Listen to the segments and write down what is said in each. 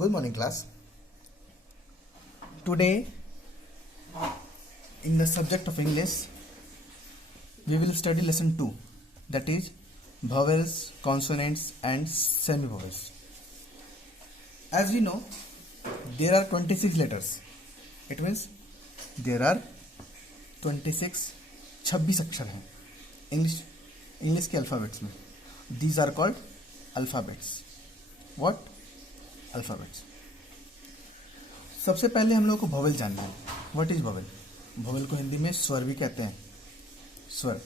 Good morning, class. Today, in the subject of English, we will study lesson 2, that is vowels, consonants, and semivowels. As we know, there are 26 letters. It means there are 26 अक्षर हैं English के alphabets में. These are called alphabets. What? Alphabets. सबसे पहले हम लोग को vowel जानना है. What is vowel? वोवेल को हिंदी में स्वर भी कहते हैं. स्वर.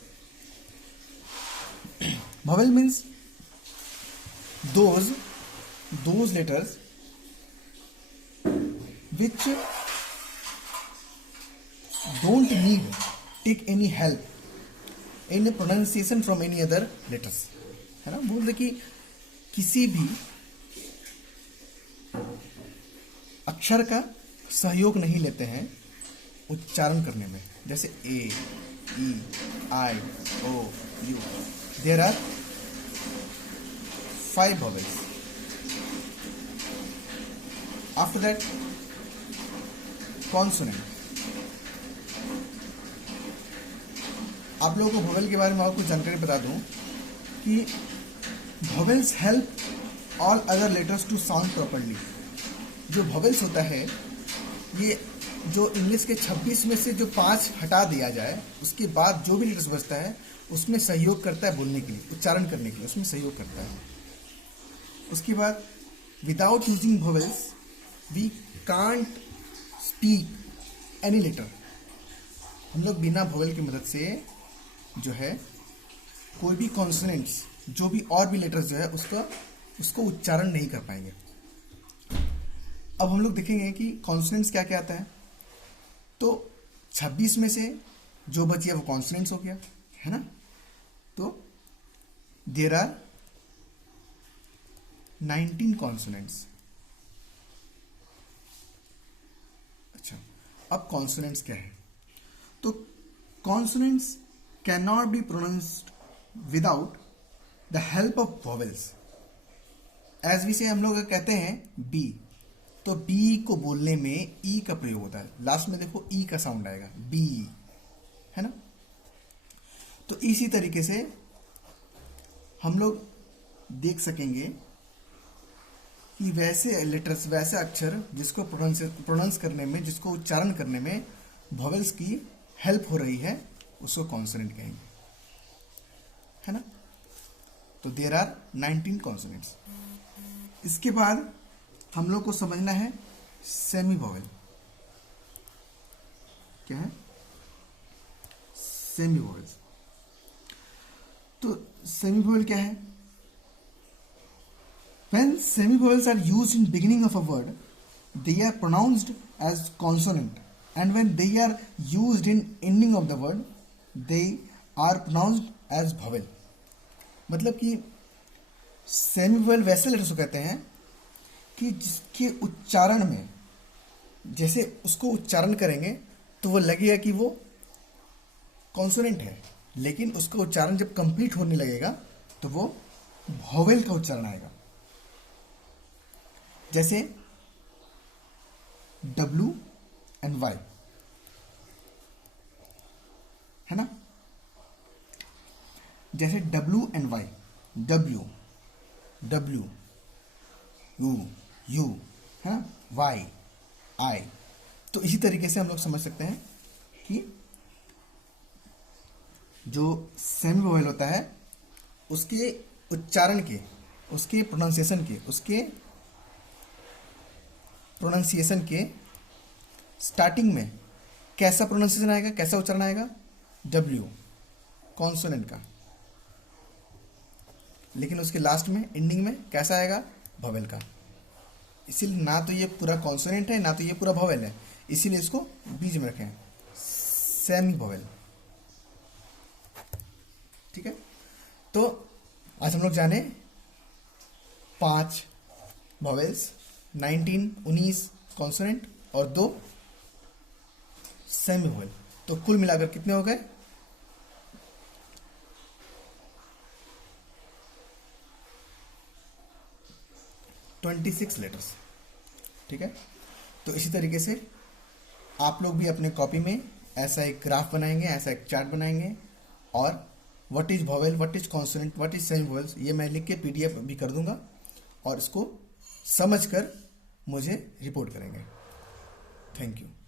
Vowel means those letters which don't need take any help in pronunciation from any other letters. है ना, बोल रहे कि किसी भी अक्षर का सहयोग नहीं लेते हैं उच्चारण करने में. जैसे A, E, I, O, U. There are 5 vowels. After that consonant. आप लोगों को वोवेल के बारे में और कुछ जानकारी बता दूं कि vowels help all other letters to sound properly. जो वोवेल्स होता है, ये जो इंग्लिश के 26 में से जो 5 हटा दिया जाए, उसके बाद जो भी लेटर्स बचता है उसमें सहयोग करता है बोलने के लिए, उच्चारण करने के लिए उसमें सहयोग करता है. उसके बाद without using vowels we can't speak any letter. हम लोग बिना वोवेल की मदद से जो है कोई भी कॉन्सोनेंट्स, जो भी और भी लेटर्स जो है उसको उच्चारण नहीं कर पाएंगे. अब हम लोग देखेंगे कि कॉन्सोनेंट्स क्या क्या आता है. तो 26 में से जो बची है वो कॉन्सोनेंट्स हो गया, है ना. तो देयर आर 19 कॉन्सोनेंट्स. अच्छा, अब कॉन्सोनेंट्स क्या है? तो consonants can not be pronounced without the help of vowels. As we say हम लोग कहते हैं बी, तो बी को बोलने में ई का प्रयोग होता है. लास्ट में देखो ई का साउंड आएगा, बी, है ना. तो इसी तरीके से हम लोग देख सकेंगे कि वैसे लेटर्स, वैसे अक्षर जिसको प्रोनाउंस करने में, जिसको उच्चारण करने में वोवेल्स की हेल्प हो रही है, उसको कॉन्सोनेंट कहेंगे, है ना. तो देयर आर 19 कॉन्सोनेंट्स. इसके बाद हम लोग को समझना है सेमी वोवेल. क्या है सेमी वोवेल्स? तो सेमी वोवेल क्या है? When semivowels are used in beginning of a word, they are pronounced as consonant, and when they are used in ending of the word, they are pronounced as vowel. मतलब कि सेमीवोवेल वैसे letters को कहते हैं कि जिसके उच्चारण में, जैसे उसको उच्चारण करेंगे तो वो लगेगा कि वो कॉन्सोनेंट है, लेकिन उसका उच्चारण जब कंप्लीट होने लगेगा तो वो वोवेल का उच्चारण आएगा. जैसे W एंड Y, है ना. जैसे W and Y, W, W, U, है ना, Y, I. तो इसी तरीके से हम लोग समझ सकते हैं कि जो सेमी वोवेल होता है उसके उच्चारण के, उसके प्रोनाउंसिएशन के स्टार्टिंग में कैसा प्रोनाउंसिएशन आएगा, कैसा उच्चारण आएगा? W, कॉन्सोनेंट का. लेकिन उसके लास्ट में, एंडिंग में कैसा आएगा? वोवेल का. इसीलिए ना तो ये पूरा कॉन्सोनेंट है, ना तो ये पूरा वोवेल है, इसीलिए इसको बीच में रखें, सेमी वोवेल. ठीक है. तो आज हम लोग जाने 5 वोवेल्स, 19 कॉन्सोनेंट और 2 सेमी वोवेल. तो कुल मिलाकर कितने हो गए? 26 लेटर्स. ठीक है। तो इसी तरीके से आप लोग भी अपने कॉपी में ऐसा एक ग्राफ बनाएंगे, ऐसा एक चार्ट बनाएंगे, और what is vowel, what is consonant, what is semi vowels, ये मैं लिख के PDF भी कर दूंगा, और इसको समझकर मुझे रिपोर्ट करेंगे। Thank you.